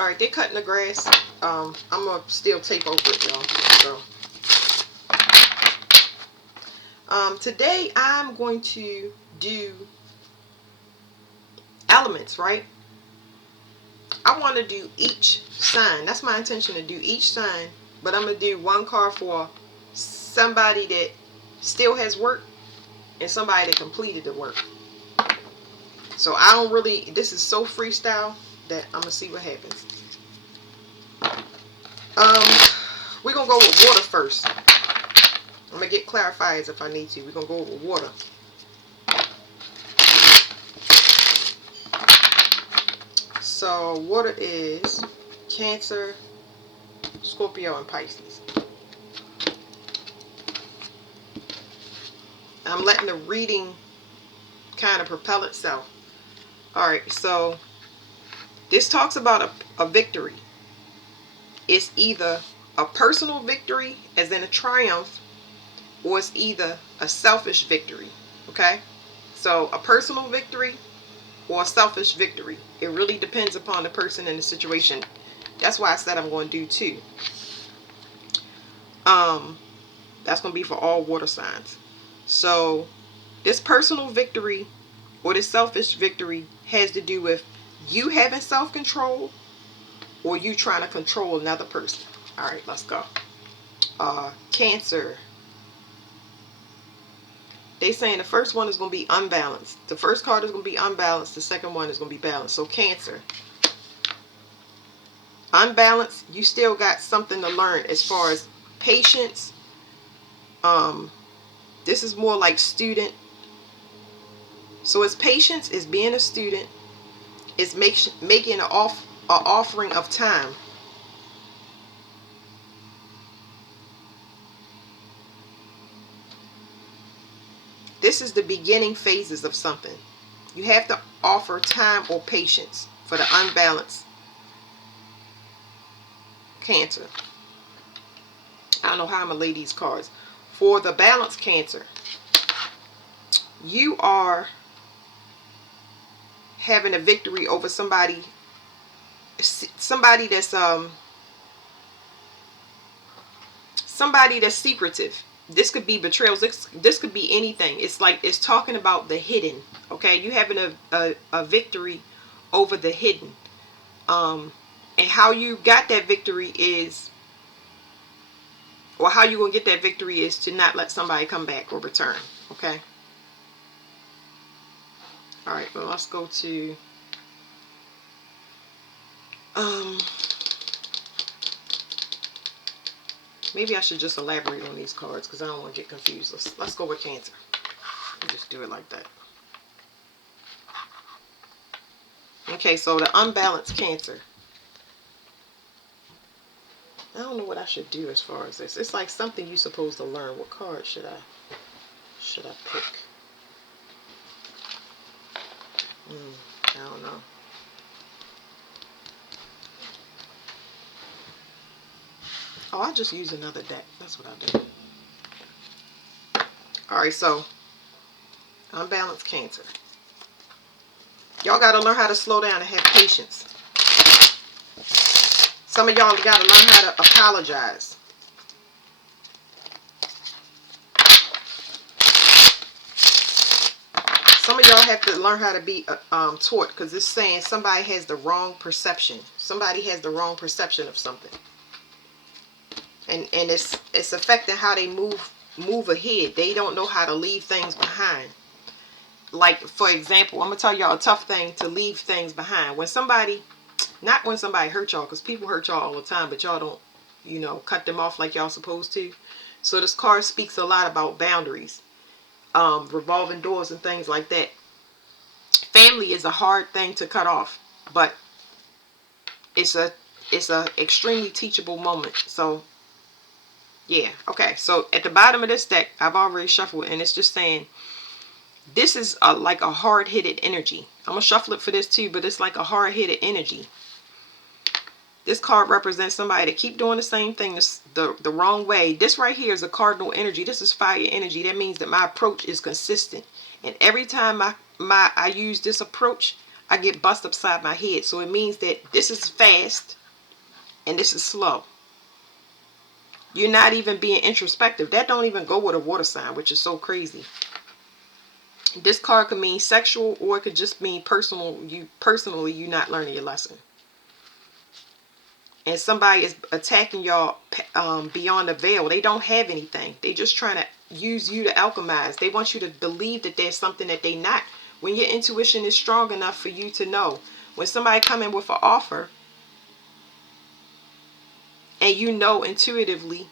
Alright, they're cutting the grass. I'm going to still tape over it, y'all. So, today I'm going to do elements, right? I want to do each sign. That's my intention, to do each sign. But I'm going to do one card for somebody that still has work and somebody that completed the work. So I don't really, this is so freestyle that I'm going to see what happens. We're going to go with water first. I'm going to get clarifiers if I need to. We're going to go with water. So water is Cancer, Scorpio, and Pisces. I'm letting the reading kind of propel itself. Alright, so this talks about a victory. It's either a personal victory, as in a triumph, or it's either a selfish victory. Okay? So a personal victory or a selfish victory. It really depends upon the person and the situation. That's why I said I'm going to do two. That's going to be for all water signs. So this personal victory or this selfish victory has to do with you having self-control or you trying to control another person. Alright, let's go. Cancer. They saying the first one is going to be unbalanced. The first card is going to be unbalanced. The second one is going to be balanced. So Cancer. Unbalanced, you still got something to learn as far as patience. This is more like student. So it's patience, it's being a student, it's making an offering of time. This is the beginning phases of something. You have to offer time or patience for the unbalanced Cancer. I don't know how I'm going to lay these cards. For the balanced Cancer, you are having a victory over somebody that's secretive. This could be betrayals. This could be anything. It's like it's talking about the hidden. Okay, you having a victory over the hidden. And how you got that victory is, or how you gonna get that victory is to not let somebody come back or return. Okay. All right. Well, let's go to maybe I should just elaborate on these cards because I don't want to get confused. Let's go with Cancer. We'll just do it like that. Okay, so the unbalanced Cancer. I don't know what I should do as far as this. It's like something you're supposed to learn. What card should I pick? I don't know. Oh, I'll just use another deck. That's what I do. Alright, so unbalanced Cancer. Y'all got to learn how to slow down and have patience. Some of y'all got to learn how to apologize. Some of y'all have to learn how to be taught, because it's saying somebody has the wrong perception. Somebody has the wrong perception of something. And it's affecting how they move ahead. They don't know how to leave things behind. Like, for example, I'm going to tell y'all a tough thing to leave things behind. When somebody, not when somebody hurt y'all, because people hurt y'all all the time, but y'all don't, cut them off like y'all supposed to. So this card speaks a lot about boundaries, revolving doors and things like that. Family is a hard thing to cut off, but it's a extremely teachable moment. So yeah, okay. So at the bottom of this deck, I've already shuffled, and it's just saying this is like a hard-headed energy. I'm gonna shuffle it for this too, but it's like a hard-headed energy. This card represents somebody that keep doing the same thing the wrong way. This right here is a cardinal energy. This is fire energy. That means that my approach is consistent, and every time I use this approach, I get bust upside my head. So it means that this is fast and this is slow. You're not even being introspective. That don't even go with a water sign, which is so crazy. This card could mean sexual, or it could just mean personal. Personally, you're not learning your lesson. And somebody is attacking y'all beyond the veil. They don't have anything. They just trying to use you to alchemize. They want you to believe that there's something that they not. When your intuition is strong enough for you to know. When somebody come in with an offer, and you know intuitively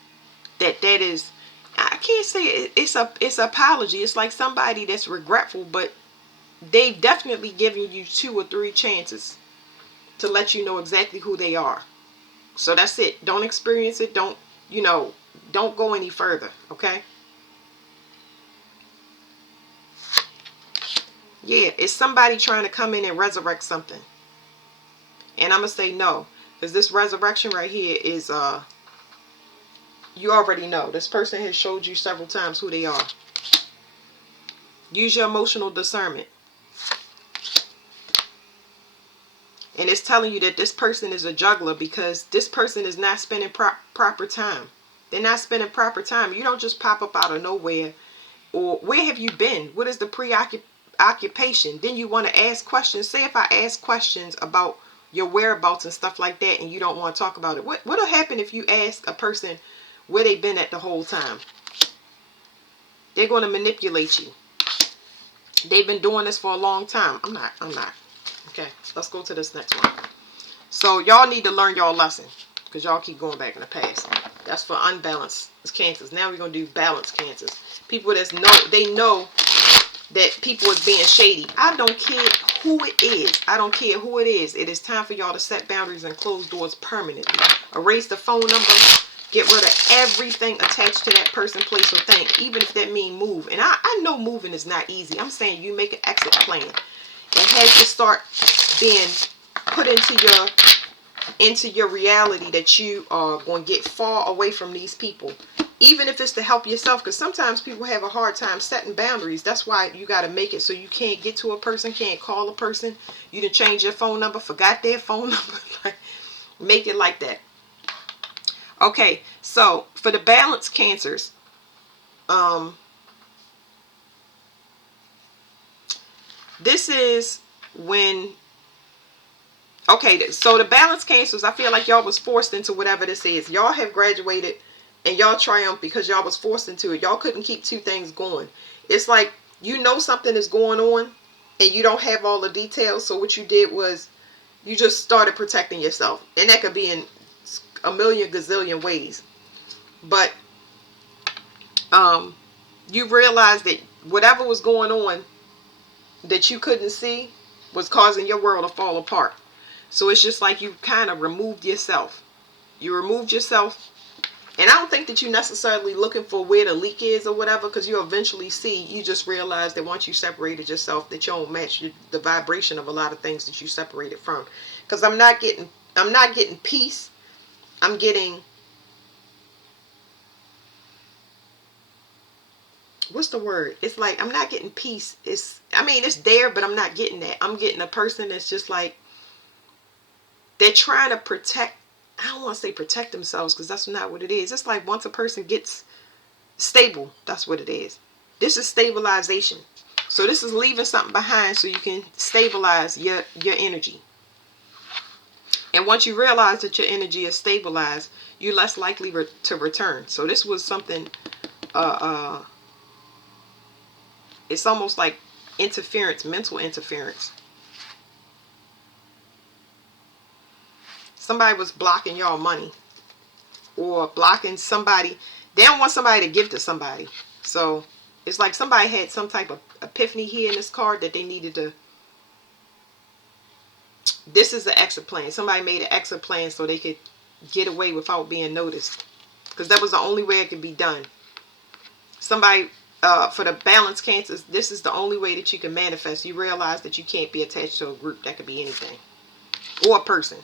that that is, I can't say it's a apology. It's like somebody that's regretful, but they definitely giving you 2 or 3 chances to let you know exactly who they are. So that's it. Don't experience it. Don't, don't go any further. Okay. Yeah, it's somebody trying to come in and resurrect something. And I'm going to say no. Because this resurrection right here is, you already know. This person has showed you several times who they are. Use your emotional discernment. And it's telling you that this person is a juggler because this person is not spending proper time. They're not spending proper time. You don't just pop up out of nowhere. Or where have you been? What is the preoccupation? Then you want to ask questions. Say if I ask questions about your whereabouts and stuff like that and you don't want to talk about it. What'll happen if you ask a person where they've been at the whole time? They're going to manipulate you. They've been doing this for a long time. I'm not. Okay, let's go to this next one. So y'all need to learn y'all lesson because y'all keep going back in the past. That's for unbalanced cancers. Now we're going to do balanced cancers. People that know that people is being shady. I don't care who it is. I don't care who it is. It is time for y'all to set boundaries and close doors permanently. Erase the phone number. Get rid of everything attached to that person, place, or thing. Even if that means move. And I know moving is not easy. I'm saying you make an exit plan. It has to start being put into your reality that you are going to get far away from these people. Even if it's to help yourself, because sometimes people have a hard time setting boundaries. That's why you got to make it so you can't get to a person, can't call a person. You done change your phone number, forgot their phone number. Make it like that. Okay, so for the balanced cancers, this is when, okay, so the balanced cancers, I feel like y'all was forced into whatever this is. Y'all have graduated and y'all triumph because y'all was forced into it. Y'all couldn't keep 2 things going. It's like you know something is going on and you don't have all the details. So what you did was you just started protecting yourself. And that could be in a million gazillion ways. But you realized that whatever was going on that you couldn't see was causing your world to fall apart. So it's just like you kind of removed yourself. You removed yourself. And I don't think that you're necessarily looking for where the leak is or whatever, because you eventually see, you just realize that once you separated yourself, that you don't match the vibration of a lot of things that you separated from. Because I'm not getting peace. I'm getting, what's the word? It's like I'm not getting peace. It's there, but I'm not getting that. I'm getting a person that's just like, they're trying to protect, I don't want to say protect themselves because that's not what it is. It's like once a person gets stable, that's what it is. This is stabilization. So this is leaving something behind so you can stabilize your energy. And once you realize that your energy is stabilized, you're less likely to return. So this was something, it's almost like interference, mental interference. Somebody was blocking y'all money or blocking somebody. They don't want somebody to give to somebody. So it's like somebody had some type of epiphany here in this card that they needed to. This is the exit plan. Somebody made an exit plan so they could get away without being noticed. Because that was the only way it could be done. Somebody, for the balanced cancers, this is the only way that you can manifest. You realize that you can't be attached to a group. That could be anything. Or a person.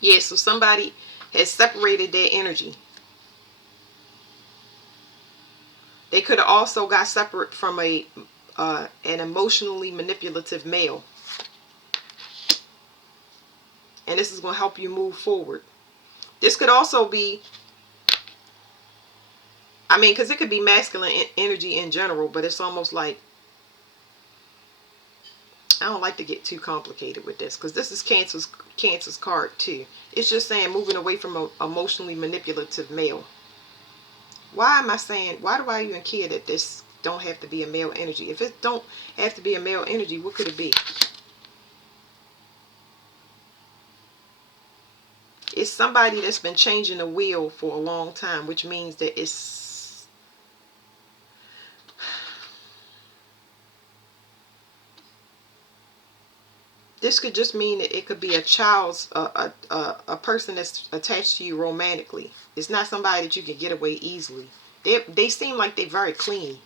Yeah, so somebody has separated their energy. They could have also got separate from an emotionally manipulative male. And this is going to help you move forward. This could also be, I mean, because it could be masculine energy in general, but it's almost like, I don't like to get too complicated with this, because this is Cancer's card too. It's just saying moving away from an emotionally manipulative male. Why am I saying, why do I even care that this don't have to be a male energy? If it don't have to be a male energy, what could it be? It's somebody that's been changing the wheel for a long time, which means that it's, this could just mean that it could be a child's, a person that's attached to you romantically. It's not somebody that you can get away easily. They seem like they're very clean.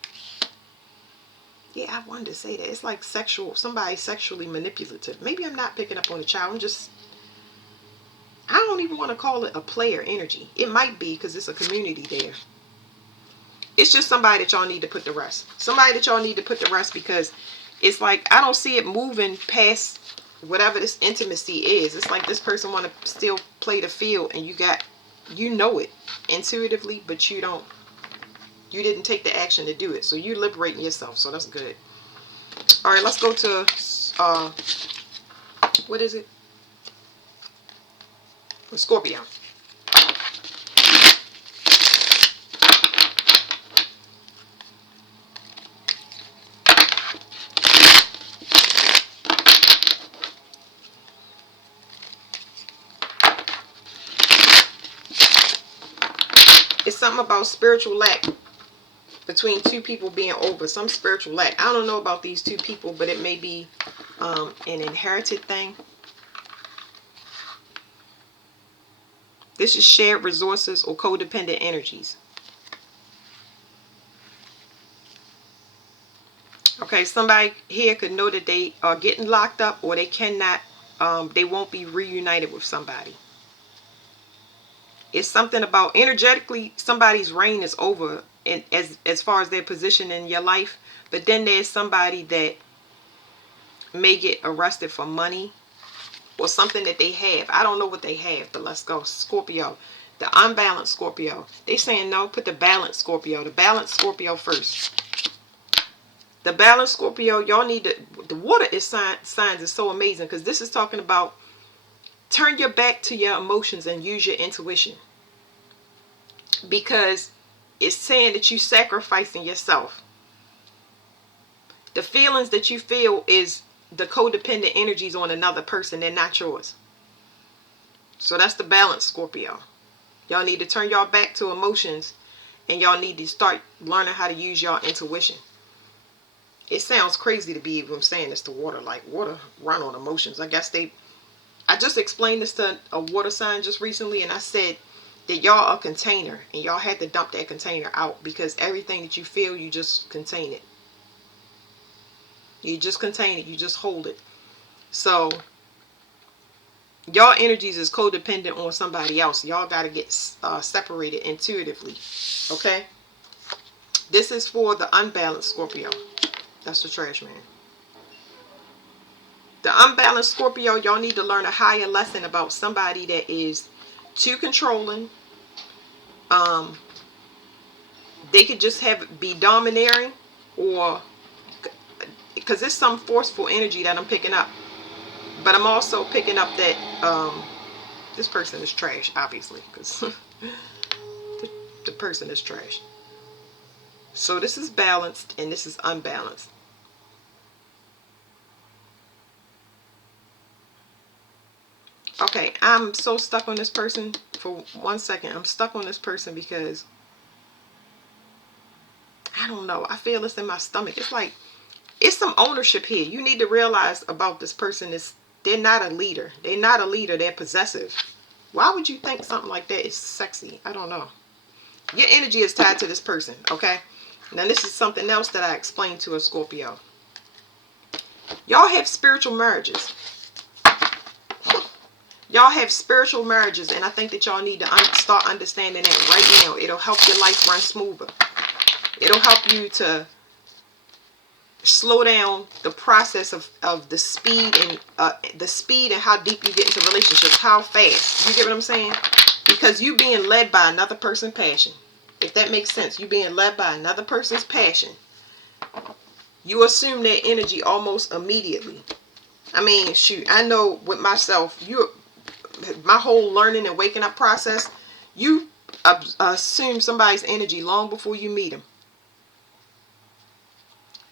Yeah, I wanted to say that. It's like somebody sexually manipulative. Maybe I'm not picking up on a child. I don't even want to call it a player energy. It might be, because it's a community there. It's just somebody that y'all need to put to rest. Somebody that y'all need to put to rest, because it's like, I don't see it moving past whatever this intimacy is. It's like this person want to still play the field, and you know it intuitively, but you didn't take the action to do it. So you're liberating yourself. So that's good. All right, let's go to, what is it? Scorpio. It's something about spiritual lack between two people being over. Some spiritual lack. I don't know about these two people, but it may be an inherited thing. This is shared resources or codependent energies. Okay, somebody here could know that they are getting locked up, or they cannot, they won't be reunited with somebody. It's something about energetically, somebody's reign is over as far as their position in your life. But then there's somebody that may get arrested for money or something that they have. I don't know what they have, but let's go. Scorpio. The unbalanced Scorpio. They saying no, put the balanced Scorpio. The balanced Scorpio first. The balanced Scorpio, y'all need to, the water is signs is so amazing, because this is talking about turn your back to your emotions and use your intuition. Because it's saying that you sacrificing yourself. The feelings that you feel is the codependent energies on another person. They're not yours. So that's the balanced Scorpio. Y'all need to turn y'all back to emotions, and y'all need to start learning how to use y'all intuition. It sounds crazy to be even saying this to water, like water run on emotions. I just explained this to a water sign just recently, and I said that y'all are a container, and y'all had to dump that container out, because everything that you feel, you just contain it. You just contain it. You just hold it. So y'all energies is codependent on somebody else. Y'all got to get separated intuitively. Okay? This is for the unbalanced Scorpio. That's the trash man. The unbalanced Scorpio, y'all need to learn a higher lesson about somebody that is too controlling. They could just be domineering, or because there's some forceful energy that I'm picking up. But I'm also picking up that this person is trash, obviously, because the person is trash. So this is balanced and this is unbalanced. Okay, I'm so stuck on this person. For 1 second, I'm stuck on this person because I don't know. I feel this in my stomach. It's like, it's some ownership here. You need to realize about this person is they're not a leader. They're not a leader. They're possessive. Why would you think something like that is sexy? I don't know. Your energy is tied to this person, okay? Now this is something else that I explained to a Scorpio. Y'all have spiritual marriages. Y'all have spiritual marriages, and I think that y'all need to start understanding that right now. It'll help your life run smoother. It'll help you to slow down the process of the speed and how deep you get into relationships, how fast. You get what I'm saying? Because you being led by another person's passion. If that makes sense, you being led by another person's passion. You assume their energy almost immediately. I mean, shoot, I know with myself, my whole learning and waking up process, you assume somebody's energy long before you meet them.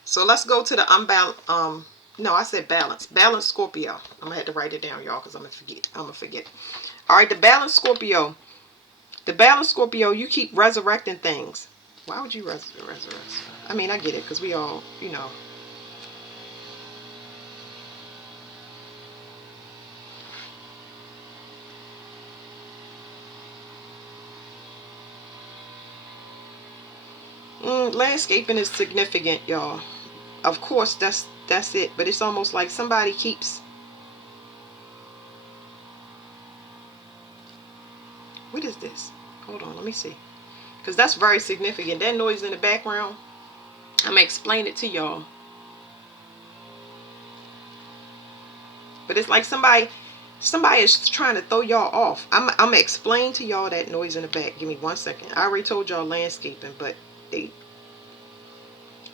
So let's go to the no, I said balance. Balance Scorpio. I'm gonna have to write it down, y'all, because I'm gonna forget. All right, the balance Scorpio. The balance Scorpio, you keep resurrecting things. Why would you resurrect? I mean, I get it, because we all, landscaping is significant, y'all. Of course, that's it. But it's almost like somebody keeps. What is this? Hold on, let me see. Because that's very significant. That noise in the background, I'm going to explain it to y'all. But it's like somebody is trying to throw y'all off. I'm going to explain to y'all that noise in the back. Give me 1 second. I already told y'all landscaping, but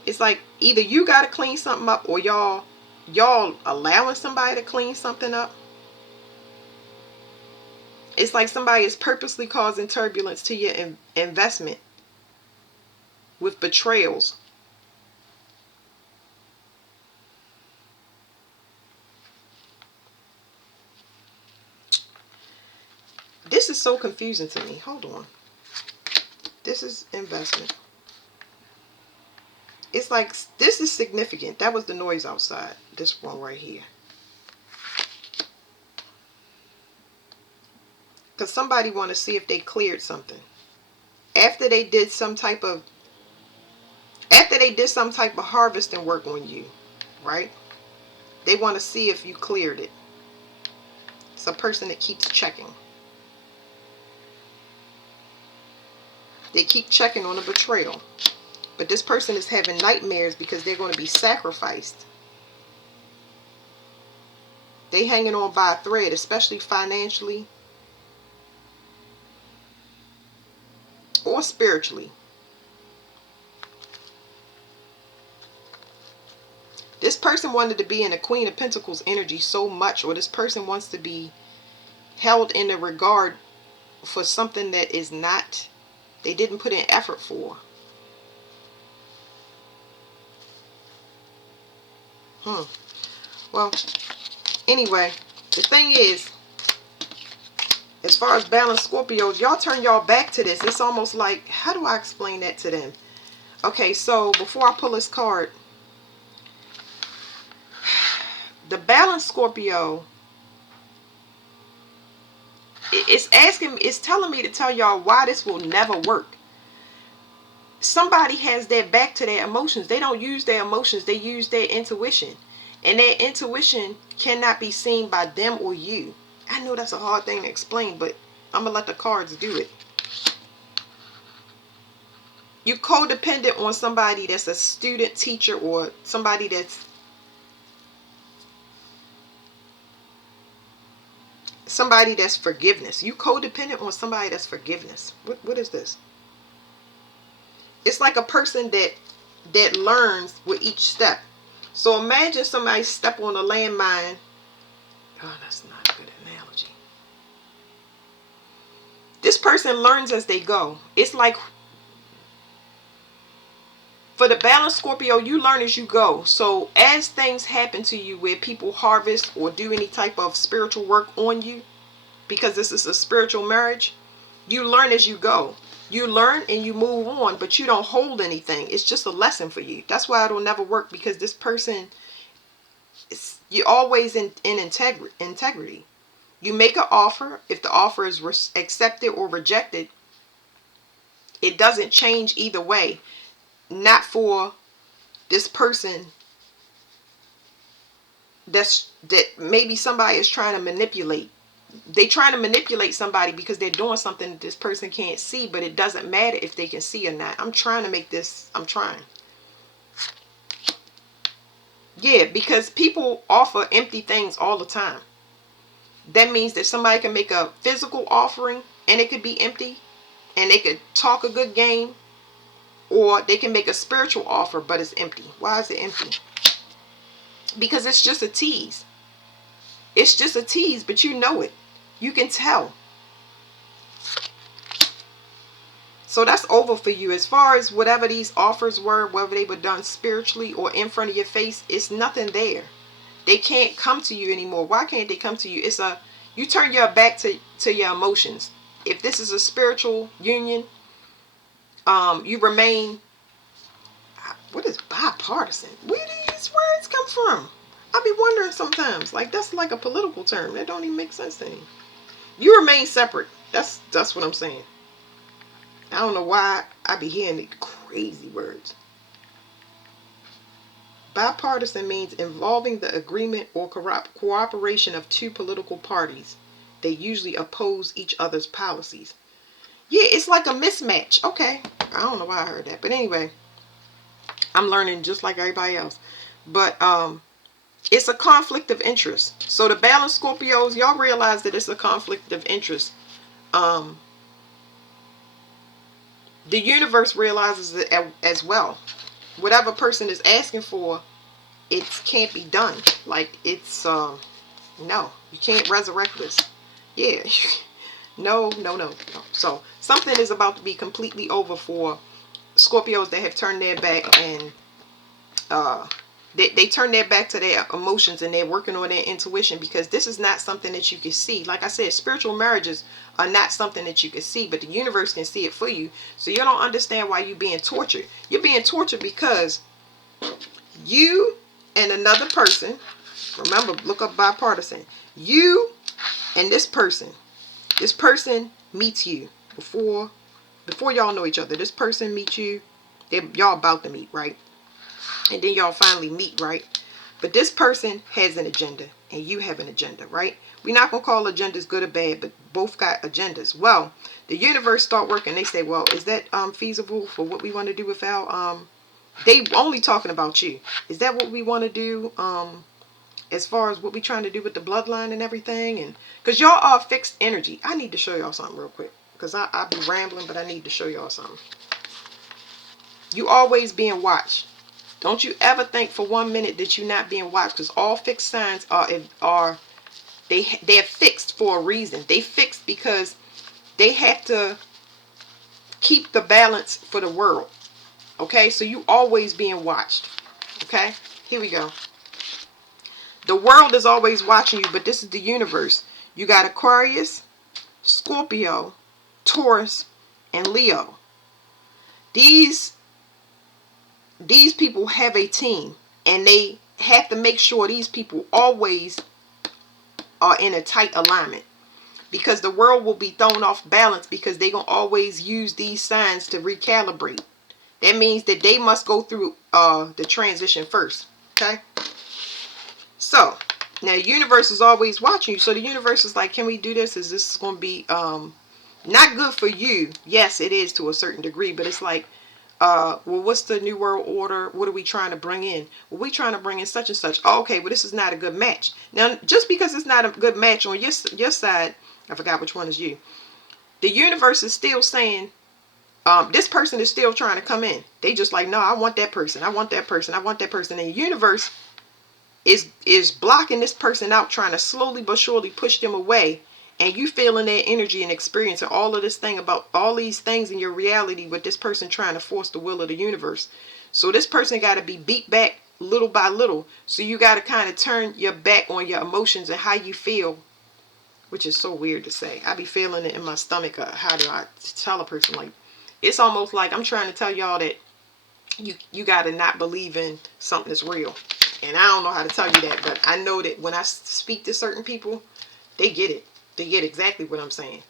it's like either you got to clean something up, or y'all allowing somebody to clean something up. It's like somebody is purposely causing turbulence to your investment with betrayals. This is so confusing to me. Hold on. This is investment. It's like, this is significant. That was the noise outside. This one right here. Because somebody want to see if they cleared something. After they did some type of harvesting work on you, right? They want to see if you cleared it. It's a person that keeps checking. They keep checking on a betrayal. But this person is having nightmares because they're going to be sacrificed. They hanging on by a thread, especially financially or spiritually. This person wanted to be in the Queen of Pentacles energy so much, or this person wants to be held in the regard for something that is not, they didn't put in effort for. Well, anyway, the thing is, as far as balanced Scorpios, y'all turn y'all back to this. It's almost like, how do I explain that to them? Okay, so before I pull this card, the balanced Scorpio, it's telling me to tell y'all why this will never work. Somebody has their back to their emotions. They don't use their emotions. They use their intuition. And their intuition cannot be seen by them or you. I know that's a hard thing to explain, but I'm going to let the cards do it. You're codependent on somebody that's a student, teacher, or somebody that's forgiveness. You codependent on somebody that's forgiveness. What is this? It's like a person that learns with each step. So imagine somebody step on a landmine. Oh, that's not a good analogy. This person learns as they go. It's like, for the balanced Scorpio, you learn as you go. So as things happen to you where people harvest or do any type of spiritual work on you, because this is a spiritual marriage, you learn as you go. You learn and you move on, but you don't hold anything. It's just a lesson for you. That's why it'll never work, because this person, you're always in integrity. You make an offer. If the offer is accepted or rejected, it doesn't change either way. Not for this person that maybe somebody is trying to manipulate. They trying to manipulate somebody because they're doing something that this person can't see, but it doesn't matter if they can see or not. I'm trying to make this, I'm trying. Yeah, because people offer empty things all the time. That means that somebody can make a physical offering and it could be empty, and they could talk a good game, or they can make a spiritual offer but it's empty. Why is it empty? Because it's just a tease. It's just a tease, but you know it. You can tell. So that's over for you. As far as whatever these offers were, whether they were done spiritually or in front of your face, it's nothing there. They can't come to you anymore. Why can't they come to you? You turn your back to your emotions. If this is a spiritual union, you remain. What is bipartisan? Where do these words come from? I be wondering sometimes. Like, that's like a political term. That don't even make sense to me. You remain separate. That's what I'm saying. I don't know why I be hearing these crazy words. Bipartisan means involving the agreement or cooperation of two political parties. They usually oppose each other's policies. Yeah, it's like a mismatch. Okay. I don't know why I heard that. But anyway, I'm learning just like everybody else. But it's a conflict of interest. So the balanced Scorpios, y'all realize that it's a conflict of interest. The universe realizes it as well. Whatever person is asking for, it can't be done. Like, it's no, you can't resurrect this. Yeah. No. So something is about to be completely over for Scorpios that have turned their back, and they turn their back to their emotions, and they're working on their intuition, because this is not something that you can see. Like I said, spiritual marriages are not something that you can see, but the universe can see it for you. So you don't understand why you're being tortured. You're being tortured because you and another person, remember, look up bipartisan, you and this person meets you before y'all know each other. This person meets you, y'all about to meet, right? And then y'all finally meet, right? But this person has an agenda and you have an agenda, right? We're not going to call agendas good or bad, but both got agendas. Well, the universe start working. They say, well, is that feasible for what we want to do with our they only talking about you. Is that what we want to do as far as what we trying to do with the bloodline and everything? And because y'all are fixed energy. I need to show y'all something real quick, because I'll be rambling, but I need to show y'all something. You always being watched. Don't you ever think for 1 minute that you're not being watched, because all fixed signs they're fixed for a reason. They fixed because they have to keep the balance for the world. Okay, so you always being watched. Okay, here we go. The world is always watching you, but this is the universe. You got Aquarius, Scorpio, Taurus, and Leo. These people have a team, and they have to make sure these people always are in a tight alignment, because the world will be thrown off balance, because they're going to always use these signs to recalibrate. That means that they must go through the transition first. Okay, so now the universe is always watching you. So the universe is like, can we do this? Is this going to be not good for you? Yes, it is to a certain degree, but it's like, well, what's the new world order? What are we trying to bring in? Well, we trying to bring in such and such. Oh, okay, well, this is not a good match. Now, just because it's not a good match on your side, I forgot which one is you. The universe is still saying, this person is still trying to come in. They just like, no, I want that person. I want that person. I want that person. And the universe is blocking this person out, trying to slowly but surely push them away. And you feeling their energy and experiencing all of this thing about all these things in your reality, with this person trying to force the will of the universe. So this person got to be beat back little by little. So you got to kind of turn your back on your emotions and how you feel, which is so weird to say. I be feeling it in my stomach. How do I tell a person? Like, it's almost like I'm trying to tell y'all that you got to not believe in something that's real. And I don't know how to tell you that, but I know that when I speak to certain people, they get it. They get exactly what I'm saying.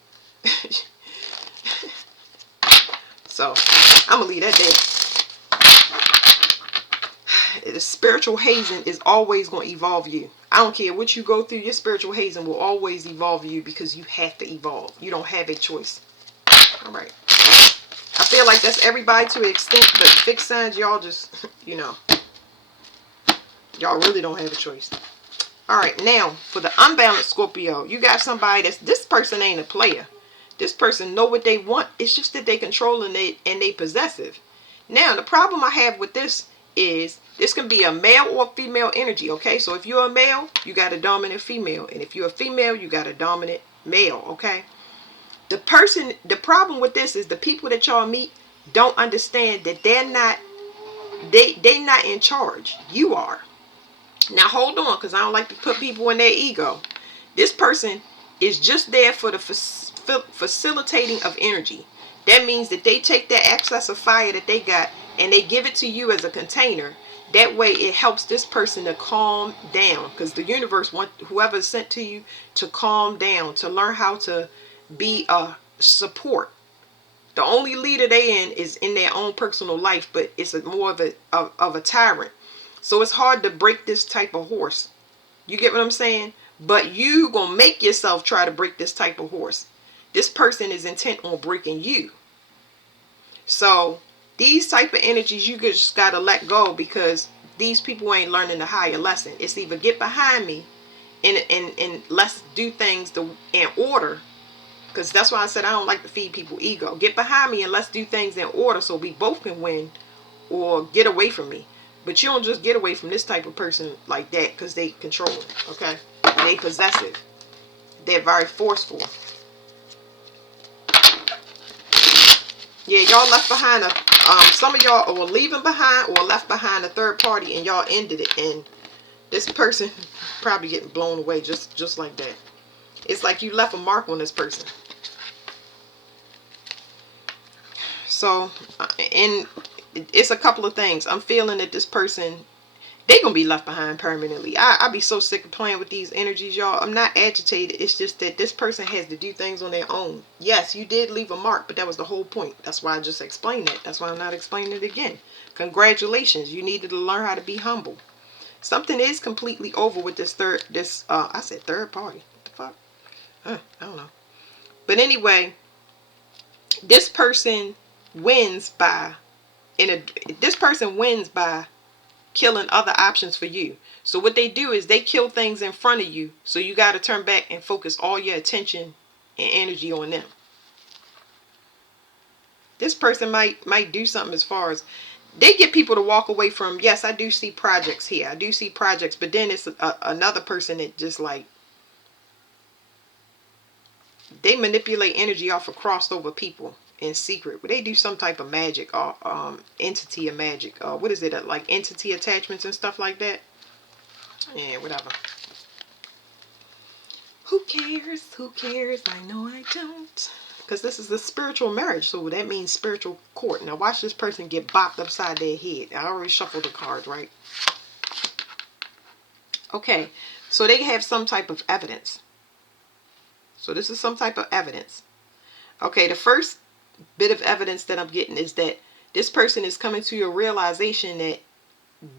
So I'm gonna leave that there. The spiritual hazing is always going to evolve you. I don't care what you go through. Your spiritual hazing will always evolve you, because you have to evolve. You don't have a choice. All right. I feel like that's everybody to an extent, but fixed signs, y'all just, Y'all really don't have a choice. All right, now for the unbalanced Scorpio, you got somebody this person ain't a player. This person know what they want. It's just that they control and they possessive. Now, the problem I have with this is this can be a male or female energy, okay? So if you're a male, you got a dominant female. And if you're a female, you got a dominant male, okay? The problem with this is the people that y'all meet don't understand that they're not in charge. You are. Now hold on, because I don't like to put people in their ego. This person is just there for the facilitating of energy. That means that they take that excess of fire that they got and they give it to you as a container. That way it helps this person to calm down, because the universe wants whoever is sent to you to calm down, to learn how to be a support. The only leader they in is in their own personal life, but it's more of a tyrant. So it's hard to break this type of horse. You get what I'm saying? But you gonna make yourself try to break this type of horse. This person is intent on breaking you. So these type of energies you just gotta let go, because these people ain't learning the higher lesson. It's either get behind me and let's do things in order. Because that's why I said I don't like to feed people ego. Get behind me and let's do things in order so we both can win, or get away from me. But you don't just get away from this type of person like that, because they controlling, okay? They possessive. They're very forceful. Yeah, y'all left behind some of y'all were leaving behind or left behind a third party, and y'all ended it. And this person probably getting blown away just like that. It's like you left a mark on this person. So, and it's a couple of things. I'm feeling that this person, they gonna be left behind permanently. I be so sick of playing with these energies, y'all. I'm not agitated. It's just that this person has to do things on their own. Yes, you did leave a mark, but that was the whole point. That's why I just explained that. That's why I'm not explaining it again. Congratulations. You needed to learn how to be humble. Something is completely over with this I said third party. What the fuck? I don't know. But anyway, this person wins by killing other options for you. So what they do is they kill things in front of you. So you got to turn back and focus all your attention and energy on them. This person might do something as far as they get people to walk away from. Yes, I do see projects here. I do see projects, but then it's another person that just like, they manipulate energy off of crossed over people in secret. They do some type of magic or entity of magic. What is it? Like entity attachments and stuff like that. Yeah, whatever. Who cares? Who cares? I know I don't. Because this is the spiritual marriage. So that means spiritual court. Now watch this person get bopped upside their head. I already shuffled the cards, right? Okay. So they have some type of evidence. So this is some type of evidence. Okay, the first bit of evidence that I'm getting is that this person is coming to your realization that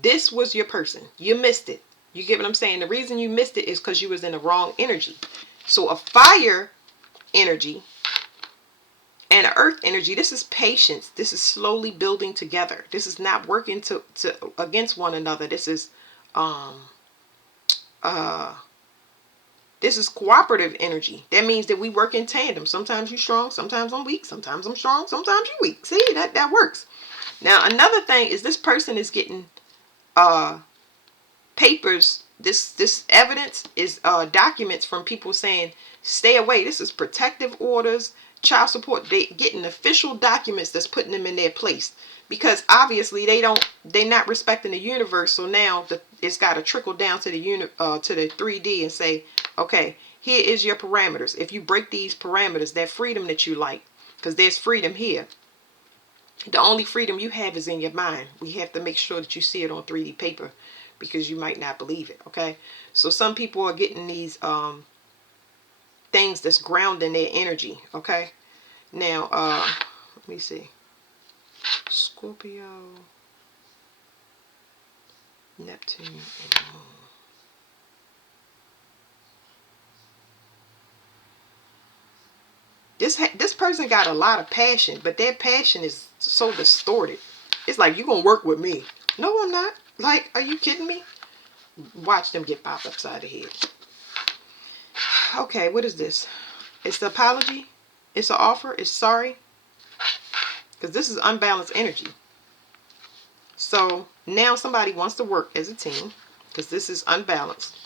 this was your person. You missed it. You get what I'm saying? The reason you missed it is because you was in the wrong energy. So a fire energy and an earth energy, this is patience. This is slowly building together. This is not working to against one another. This is this is cooperative energy. That means that we work in tandem. Sometimes you're strong, sometimes I'm weak, sometimes I'm strong, sometimes you're weak. See, that works. Now, another thing is this person is getting papers. This evidence is documents from people saying, stay away. This is protective orders, child support. They getting official documents that's putting them in their place. Because obviously they're not respecting the universe. So now it's got to trickle down to the to the 3D and say, okay, here is your parameters. If you break these parameters, that freedom that you like, because there's freedom here. The only freedom you have is in your mind. We have to make sure that you see it on 3D paper, because you might not believe it. Okay, so some people are getting these things that's grounding their energy. Okay, now let me see. Scorpio, Neptune, and the Moon. This person got a lot of passion, but their passion is so distorted. It's like, you gonna work with me? No, I'm not. Like, are you kidding me? Watch them get popped upside the head. Okay, what is this? It's the apology. It's an offer. It's sorry. Because this is unbalanced energy. So now somebody wants to work as a team. Because this is unbalanced.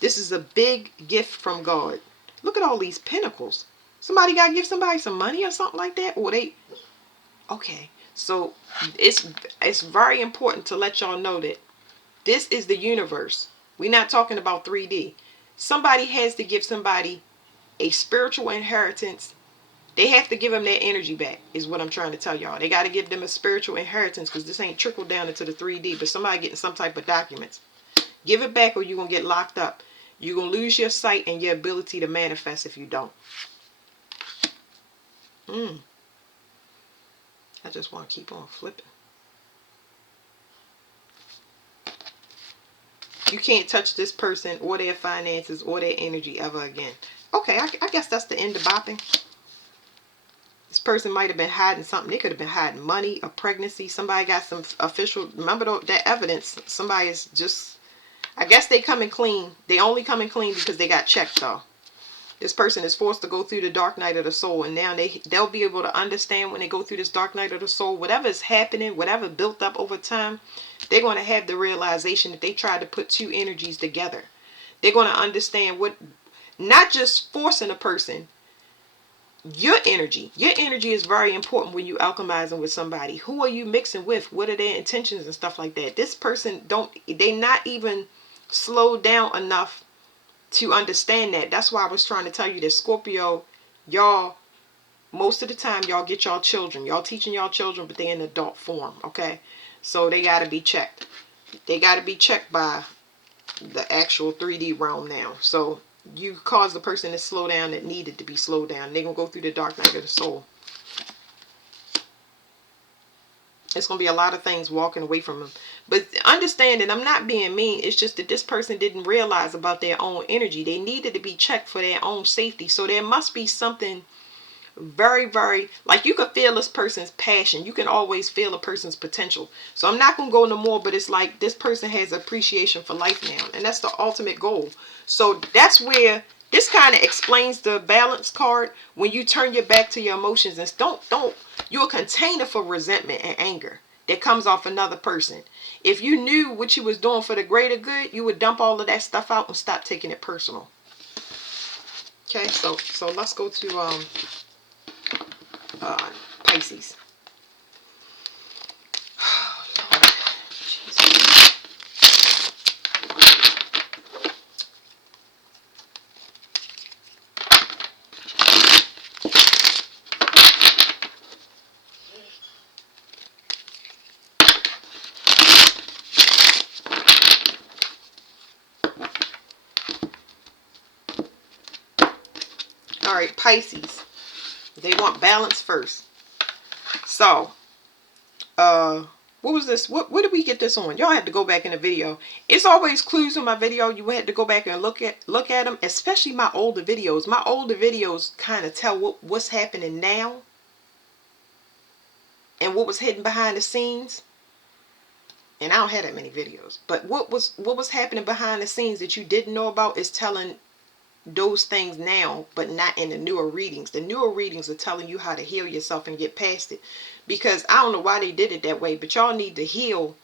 This is a big gift from God. Look at all these pentacles. Somebody got to give somebody some money or something like that. Or they... Okay. So it's very important to let y'all know that this is the universe. We're not talking about 3D. Somebody has to give somebody a spiritual inheritance. They have to give them their energy back, is what I'm trying to tell y'all. They got to give them a spiritual inheritance, because this ain't trickled down into the 3D, but somebody getting some type of documents. Give it back or you're going to get locked up. You're going to lose your sight and your ability to manifest if you don't. I just want to keep on flipping. You can't touch this person or their finances or their energy ever again. Okay, I guess that's the end of bopping. This person might have been hiding something. They could have been hiding money, a pregnancy. Somebody got some official, remember that evidence. Somebody is just, I guess they coming clean. They only coming clean because they got checked though. This person is forced to go through the dark night of the soul. And now they'll be able to understand when they go through this dark night of the soul, whatever is happening, whatever built up over time, they're going to have the realization that they tried to put two energies together. They're going to understand what, not just forcing a person, your energy is very important when you alchemizing with somebody. Who are you mixing with? What are their intentions and stuff like that? This person they not even slowed down enough to understand that. That's why I was trying to tell you that Scorpio, y'all, most of the time y'all get y'all children. Y'all teaching y'all children, but they in adult form, okay? So they got to be checked. They got to be checked by the actual 3D realm now. So you caused the person to slow down that needed to be slowed down. They're going to go through the dark night of the soul. It's going to be a lot of things walking away from them. But understand that I'm not being mean. It's just that this person didn't realize about their own energy. They needed to be checked for their own safety. So there must be something very, very, like you could feel this person's passion. You can always feel a person's potential. So I'm not going to go no more, but it's like this person has appreciation for life now. And that's the ultimate goal. So that's where this kind of explains the balance card. When you turn your back to your emotions and you're a container for resentment and anger that comes off another person. If you knew what you was doing for the greater good, you would dump all of that stuff out and stop taking it personal. Okay, so let's go to Pisces. Oh, Lord. Jesus. All right, Pisces. They want balance first. So, what was this? What did we get this on? Y'all have to go back in the video. It's always clues in my video. You had to go back and look at them, especially my older videos. My older videos kind of tell what's happening now and what was hidden behind the scenes. And I don't have that many videos, but what was happening behind the scenes that you didn't know about is telling those things now, but not in the newer readings. The newer readings are telling you how to heal yourself and get past it. Because I don't know why they did it that way, but y'all need to heal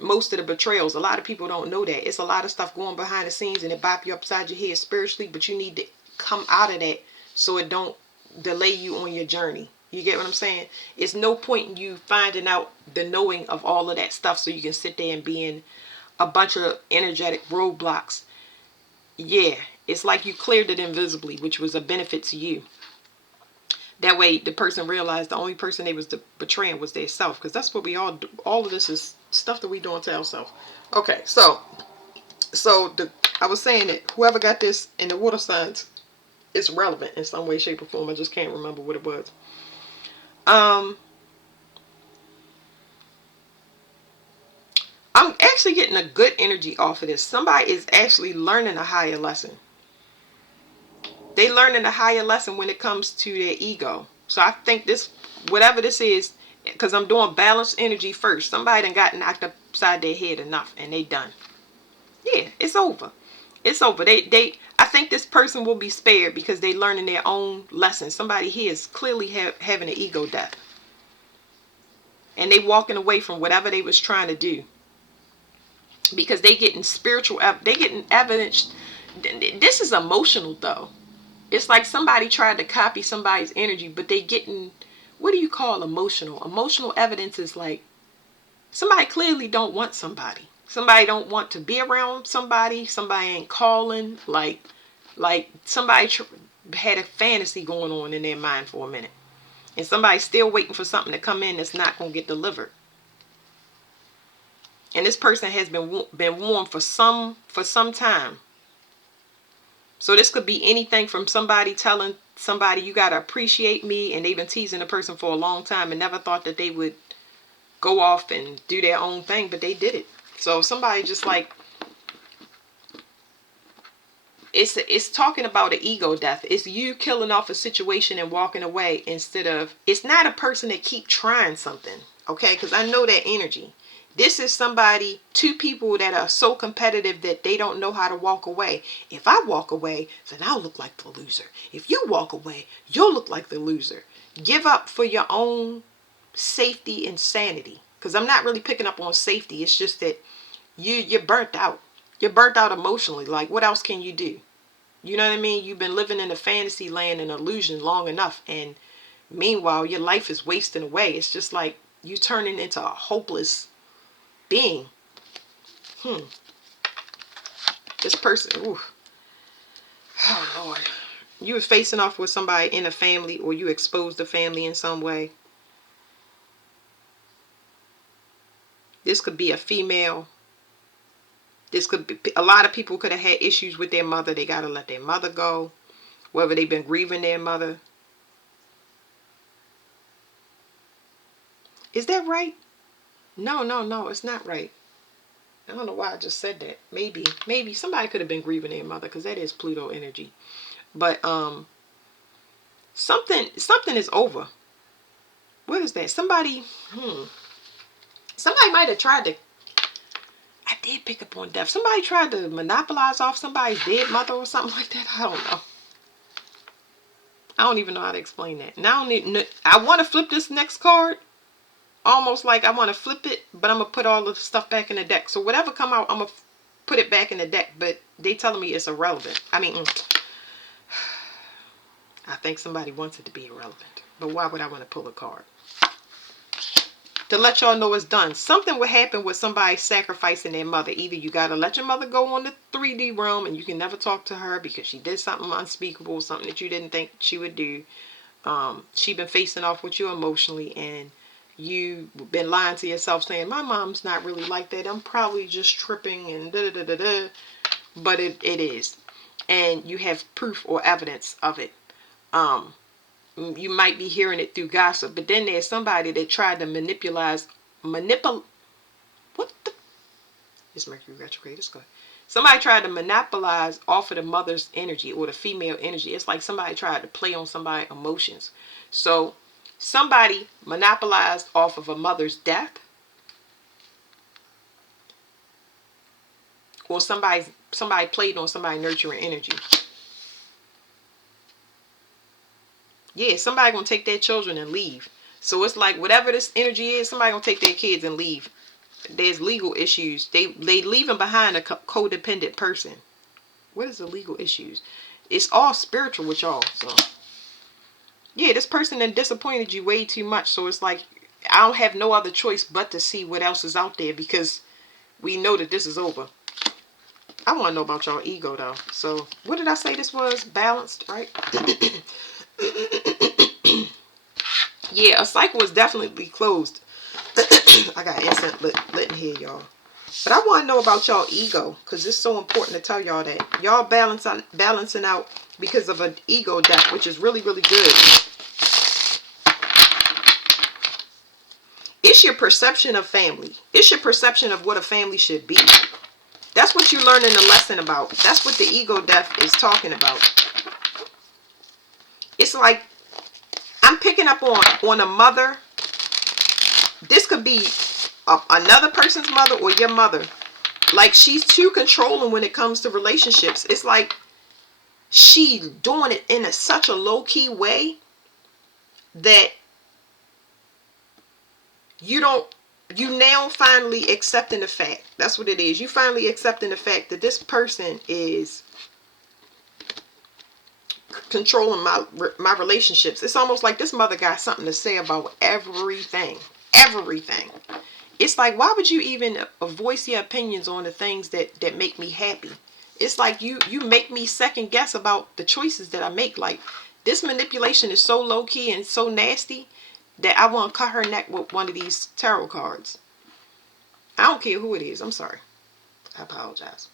most of the betrayals. A lot of people don't know that. It's a lot of stuff going behind the scenes and it bop you upside your head spiritually, but you need to come out of that so it don't delay you on your journey. You get what I'm saying? It's no point in you finding out the knowing of all of that stuff so you can sit there and be in a bunch of energetic roadblocks. Yeah, it's like you cleared it invisibly, which was a benefit to you. That way the person realized the only person they was betraying was their self, because that's what we all do. All of this is stuff that we doing to ourselves. Okay, so I was saying that whoever got this in the water signs, it's relevant in some way, shape, or form. I just can't remember what it was. I'm actually getting a good energy off of this. Somebody is actually learning a higher lesson. They learning a higher lesson when it comes to their ego. So I think this, whatever this is, because I'm doing balanced energy first. Somebody done got knocked up upside their head enough, and they done. Yeah, it's over. It's over. I think this person will be spared because they learning their own lesson. Somebody here is clearly having an ego death, and they walking away from whatever they was trying to do because they getting spiritual. They getting evidence. This is emotional though. It's like somebody tried to copy somebody's energy, but they getting, what do you call emotional? Emotional evidence is like somebody clearly don't want somebody. Somebody don't want to be around somebody. Somebody ain't calling. Like somebody had a fantasy going on in their mind for a minute. And somebody's still waiting for something to come in that's not going to get delivered. And this person has been warned for some time. So this could be anything from somebody telling somebody, you got to appreciate me, and they've been teasing the person for a long time and never thought that they would go off and do their own thing, but they did it. So somebody just like, it's talking about an ego death. It's you killing off a situation and walking away instead of, it's not a person that keep trying something, okay? Because I know that energy. This is somebody, two people that are so competitive that they don't know how to walk away. If I walk away, then I'll look like the loser. If you walk away, you'll look like the loser. Give up for your own safety and sanity. Because I'm not really picking up on safety. It's just that you're burnt out. You're burnt out emotionally. Like, what else can you do? You know what I mean? You've been living in a fantasy land and illusion long enough. And meanwhile, your life is wasting away. It's just like you turning into a hopeless being. This person, ooh. Oh Lord. You was facing off with somebody in a family, or you exposed the family in some way. This could be a female. This could be, a lot of people could have had issues with their mother. They got to let their mother go. Whether they've been grieving their mother. Is that right? No, it's not right. I don't know why I just said that. Maybe somebody could have been grieving their mother, because that is Pluto energy. But something is over. What is that? Somebody might have tried to, I did pick up on death. Somebody tried to monopolize off somebody's dead mother or something like that. I don't know. I don't even know how to explain that. Now I want to flip this next card. Almost like I want to flip it, but I'm going to put all the stuff back in the deck. So whatever come out, I'm going to put it back in the deck. But they telling me it's irrelevant. I mean, I think somebody wants it to be irrelevant. But why would I want to pull a card? To let y'all know it's done. Something will happen with somebody sacrificing their mother. Either you got to let your mother go on the 3D realm and you can never talk to her because she did something unspeakable, something that you didn't think she would do. She been facing off with you emotionally, and you've been lying to yourself saying, my mom's not really like that. I'm probably just tripping and da-da-da-da-da. But it is. And you have proof or evidence of it. You might be hearing it through gossip. But then there's somebody that tried to what the? It's Mercury retrograde. It's good. Somebody tried to monopolize off of the mother's energy or the female energy. It's like somebody tried to play on somebody's emotions. So somebody monopolized off of a mother's death, or somebody played on somebody's nurturing energy. Yeah, somebody gonna take their children and leave. So it's like whatever this energy is, somebody gonna take their kids and leave. There's legal issues. They leaving behind a codependent person. What is the legal issues? It's all spiritual with y'all. So yeah, this person then disappointed you way too much. So it's like, I don't have no other choice but to see what else is out there, because we know that this is over. I want to know about y'all ego though. So what did I say this was? Balanced, right? Yeah, a cycle is definitely closed. I got incense lit in here, y'all. But I want to know about y'all ego, because it's so important to tell y'all that. Y'all balancing out because of an ego death, which is really, really good. It's your perception of family. It's your perception of what a family should be. That's what you're learning the lesson about. That's what the ego death is talking about. It's like, I'm picking up on a mother. This could be another person's mother or your mother, like she's too controlling when it comes to relationships. It's like she doing it in such a low-key way that you now finally accepting the fact. That's what it is. You finally accepting the fact that this person is controlling my relationships. It's almost like this mother got something to say about everything. Everything. It's like, why would you even voice your opinions on the things that make me happy? It's like you make me second guess about the choices that I make. Like, this manipulation is so low key and so nasty that I want to cut her neck with one of these tarot cards. I don't care who it is. I'm sorry. I apologize.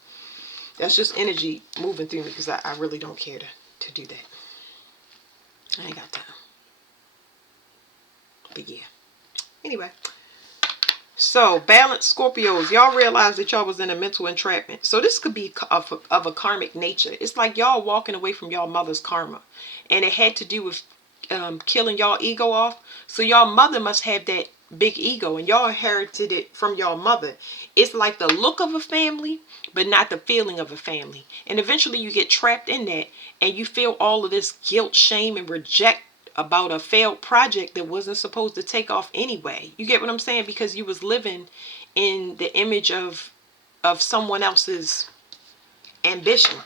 That's just energy moving through me because I really don't care to do that. I ain't got time. But yeah. Anyway. So, balanced Scorpios, y'all realize that y'all was in a mental entrapment. So this could be of a karmic nature. It's like y'all walking away from y'all mother's karma. And it had to do with killing y'all ego off. So y'all mother must have that big ego. And y'all inherited it from y'all mother. It's like the look of a family, but not the feeling of a family. And eventually you get trapped in that. And you feel all of this guilt, shame, and reject about a failed project that wasn't supposed to take off anyway. You get what I'm saying? Because you was living in the image of someone else's ambition.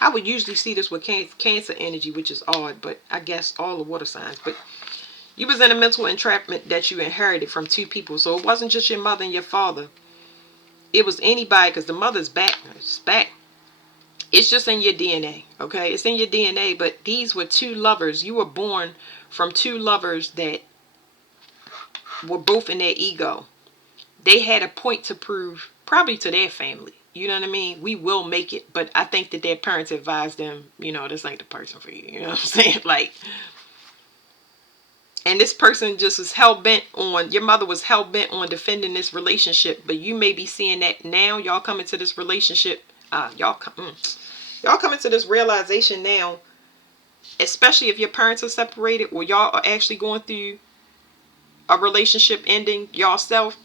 I would usually see this with cancer energy, which is odd, but I guess all the water signs. But you was in a mental entrapment that you inherited from two people. So it wasn't just your mother and your father. It was anybody, because the mother's back. It's back. It's just in your DNA, okay? It's in your DNA, but these were two lovers. You were born from two lovers that were both in their ego. They had a point to prove, probably to their family. You know what I mean? We will make it. But I think that their parents advised them, this ain't the person for you. You know what I'm saying? Like, and this person just was hell-bent on, your mother was hell-bent on defending this relationship. But you may be seeing that now. Y'all come into this relationship. Y'all come into this realization now, especially if your parents are separated or y'all are actually going through a relationship ending yourself,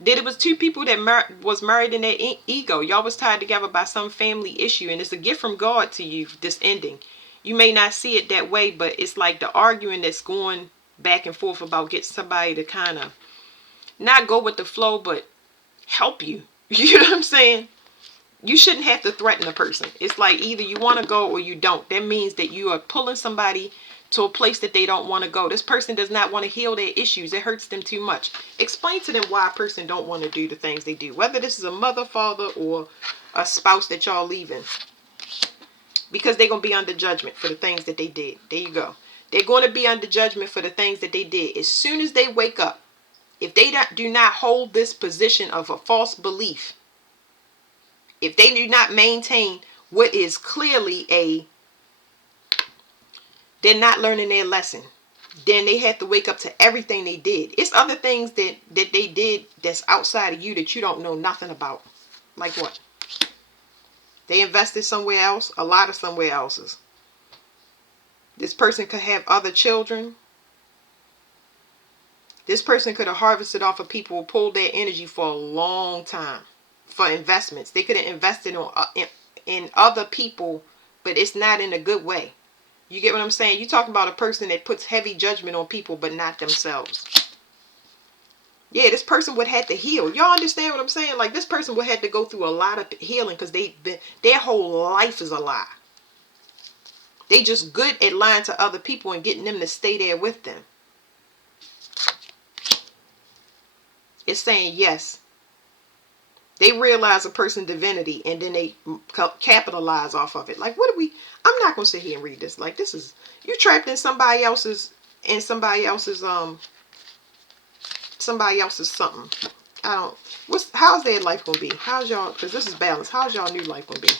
that it was two people that was married in their ego. Y'all was tied together by some family issue, and it's a gift from God to you, this ending. You may not see it that way, but it's like the arguing that's going back and forth about getting somebody to kind of not go with the flow, but help you. You know what I'm saying? You shouldn't have to threaten a person. It's like either you want to go or you don't. That means that you are pulling somebody to a place that they don't want to go. This person does not want to heal their issues. It hurts them too much. Explain to them why a person don't want to do the things they do. Whether this is a mother, father, or a spouse that y'all leaving. Because they're going to be under judgment for the things that they did. There you go. They're going to be under judgment for the things that they did. As soon as they wake up, if they do not hold this position of a false belief, if they do not maintain what is clearly they're not learning their lesson, then they have to wake up to everything they did. It's other things that they did that's outside of you that you don't know nothing about. Like what? They invested somewhere else, a lot of somewhere else's. This person could have other children. This person could have harvested off of people who pulled their energy for a long time. For investments, they could have invested in other people, but it's not in a good way. You get what I'm saying? You talking about a person that puts heavy judgment on people, but not themselves. Yeah, this person would have to heal. Y'all understand what I'm saying? Like, this person would have to go through a lot of healing because their whole life is a lie. They just good at lying to other people and getting them to stay there with them. It's saying yes. They realize a person's divinity and then they capitalize off of it. Like, I'm not going to sit here and read this. Like, this is, you trapped in somebody else's something. How's their life going to be? How's y'all, because this is balance. How's y'all new life going to be?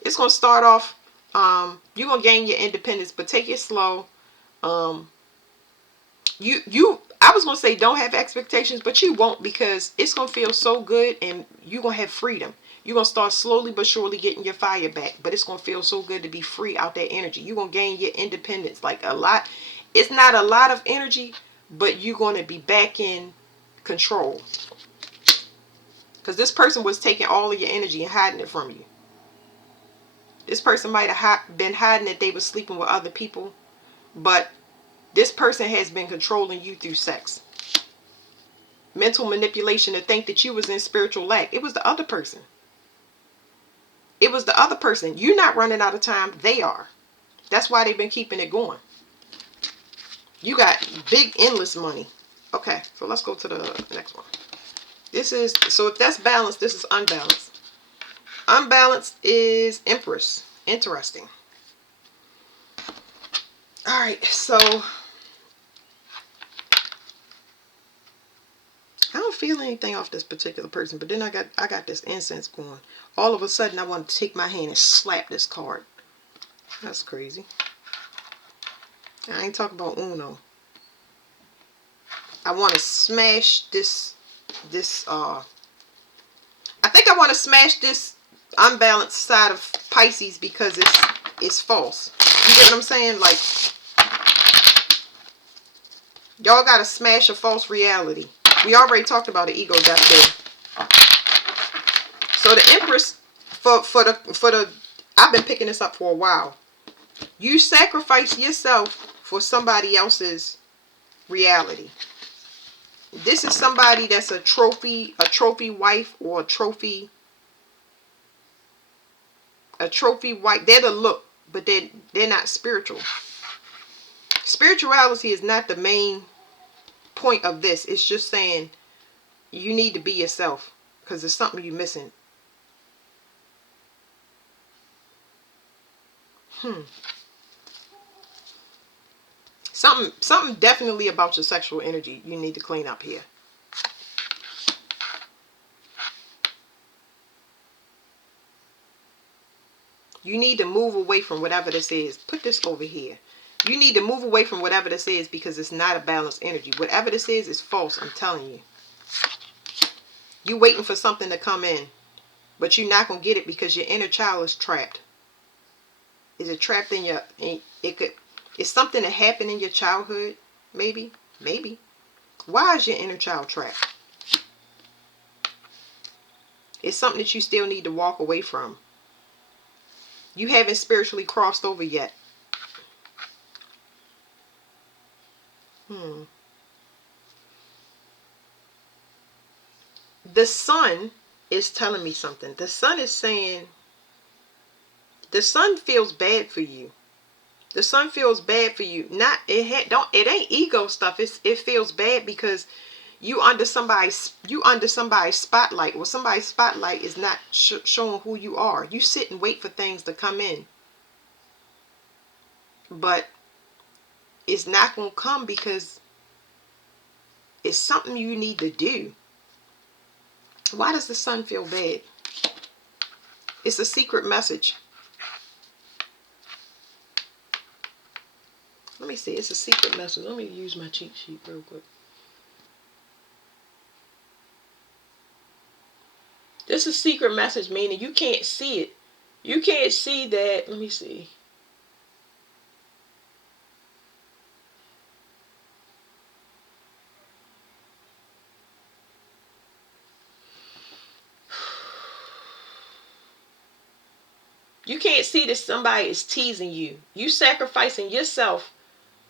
It's going to start off, you're going to gain your independence, but take it slow. I was going to say don't have expectations, but you won't, because it's going to feel so good and you're going to have freedom. You're going to start slowly but surely getting your fire back, but it's going to feel so good to be free out that energy. You're going to gain your independence. Like, a lot. It's not a lot of energy, but you're going to be back in control. Because this person was taking all of your energy and hiding it from you. This person might have been hiding that they were sleeping with other people. But this person has been controlling you through sex. Mental manipulation to think that you was in spiritual lack. It was the other person. It was the other person. You're not running out of time. They are. That's why they've been keeping it going. You got big, endless money. Okay, so let's go to the next one. This is, so if that's balanced, this is unbalanced. Unbalanced is Empress. Interesting. All right, so I don't feel anything off this particular person, but then I got this incense going. All of a sudden, I want to take my hand and slap this card. That's crazy. I ain't talking about Uno. I want to smash this, I think I want to smash this unbalanced side of Pisces because it's false. You get what I'm saying? Like, y'all got to smash a false reality. We already talked about the ego death there. So the Empress, for the, I've been picking this up for a while. You sacrifice yourself for somebody else's reality. This is somebody that's a trophy wife or a trophy wife. They're the look, but they're not spiritual. Spirituality is not the main point of this. It's just saying you need to be yourself because there's something you're missing. Something definitely about your sexual energy you need to clean up here. You need to move away from whatever this is. Put this over here. You need to move away from whatever this is because it's not a balanced energy. Whatever this is false, I'm telling you. You're waiting for something to come in, but you're not going to get it because your inner child is trapped. Is it trapped in your... It's something that happened in your childhood, maybe. Why is your inner child trapped? It's something that you still need to walk away from. You haven't spiritually crossed over yet. The sun is telling me something. The sun is saying, the sun feels bad for you. The sun feels bad for you. It ain't ego stuff. It feels bad because you under somebody's spotlight. Well, somebody's spotlight is not showing who you are. You sit and wait for things to come in, but it's not gonna come because it's something you need to do. Why does the sun feel bad? It's a secret message. Let me see. It's a secret message. Let me use my cheat sheet real quick. This is a secret message, meaning you can't see it. You can't see that. Let me see. You can't see that somebody is teasing you. You sacrificing yourself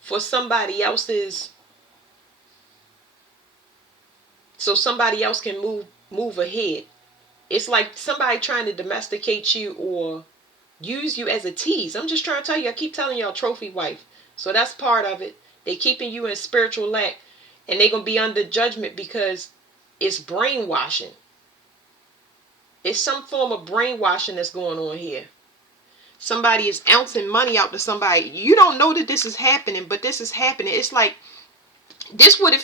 for somebody else's, so somebody else can move ahead. It's like somebody trying to domesticate you or use you as a tease. I'm just trying to tell you, I keep telling y'all trophy wife. So that's part of it. They keeping you in spiritual lack and they going to be under judgment because it's brainwashing. It's some form of brainwashing that's going on here. Somebody is ouncing money out to somebody. You don't know that this is happening, but this is happening. It's like this would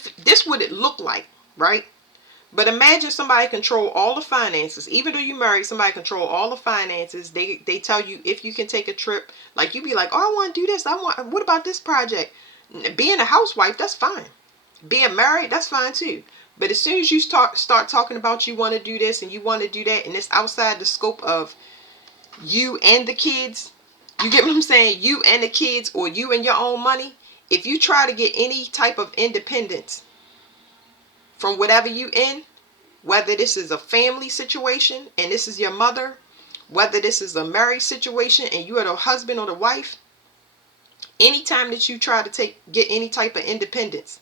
it look like, right? But imagine somebody control all the finances. Even though you married, somebody control all the finances. They tell you if you can take a trip. Like you be like, oh, I want to do this. What about this project? Being a housewife, that's fine. Being married, that's fine too. But as soon as you start talking about you want to do this and you want to do that, and it's outside the scope of you and the kids, you get what I'm saying? You and the kids, or you and your own money. If you try to get any type of independence, from whatever you in, whether this is a family situation and this is your mother, whether this is a married situation and you are the husband or the wife. Anytime that you try to get any type of independence,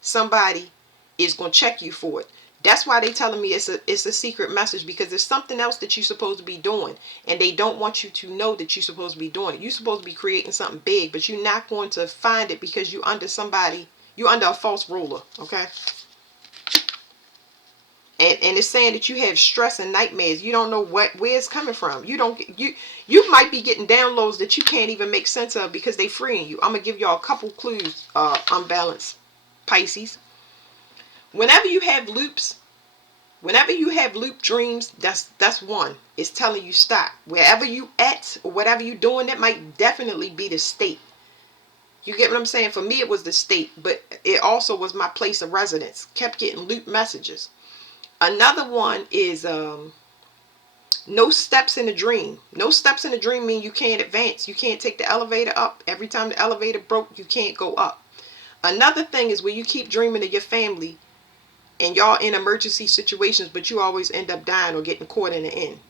somebody is going to check you for it. That's why they telling me it's a secret message, because there's something else that you're supposed to be doing, and they don't want you to know that you're supposed to be doing it. You're supposed to be creating something big, but you're not going to find it because you're under a false ruler, okay? And it's saying that you have stress and nightmares. You don't know where it's coming from. You might be getting downloads that you can't even make sense of because they freeing you. I'm gonna give y'all a couple clues. Unbalanced Pisces. Whenever you have loop dreams, that's one. It's telling you stop. Wherever you at or whatever you doing, that might definitely be the state. You get what I'm saying? For me, it was the state, but it also was my place of residence. Kept getting loop messages. Another one is no steps in a dream. No steps in a dream mean you can't advance. You can't take the elevator up. Every time the elevator broke, you can't go up. Another thing is where you keep dreaming of your family and y'all in emergency situations, but you always end up dying or getting caught in the end.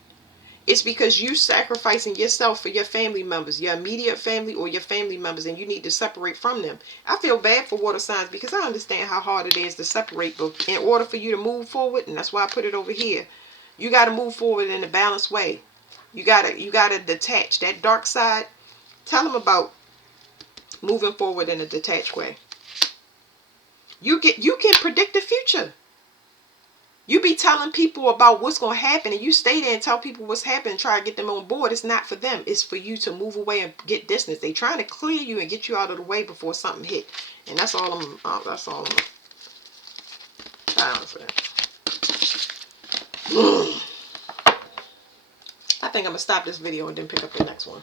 It's because you sacrificing yourself for your family members, your immediate family or your family members, and you need to separate from them. I feel bad for water signs because I understand how hard it is to separate, but in order for you to move forward, and that's why I put it over here, you got to move forward in a balanced way. You gotta detach that dark side. Tell them about moving forward in a detached way. You can predict the future. You be telling people about what's going to happen, and you stay there and tell people what's happening, try to get them on board. It's not for them. It's for you to move away and get distance. They trying to clear you and get you out of the way before something hit. And that's all I'm trying to say. I think I'm going to stop this video and then pick up the next one.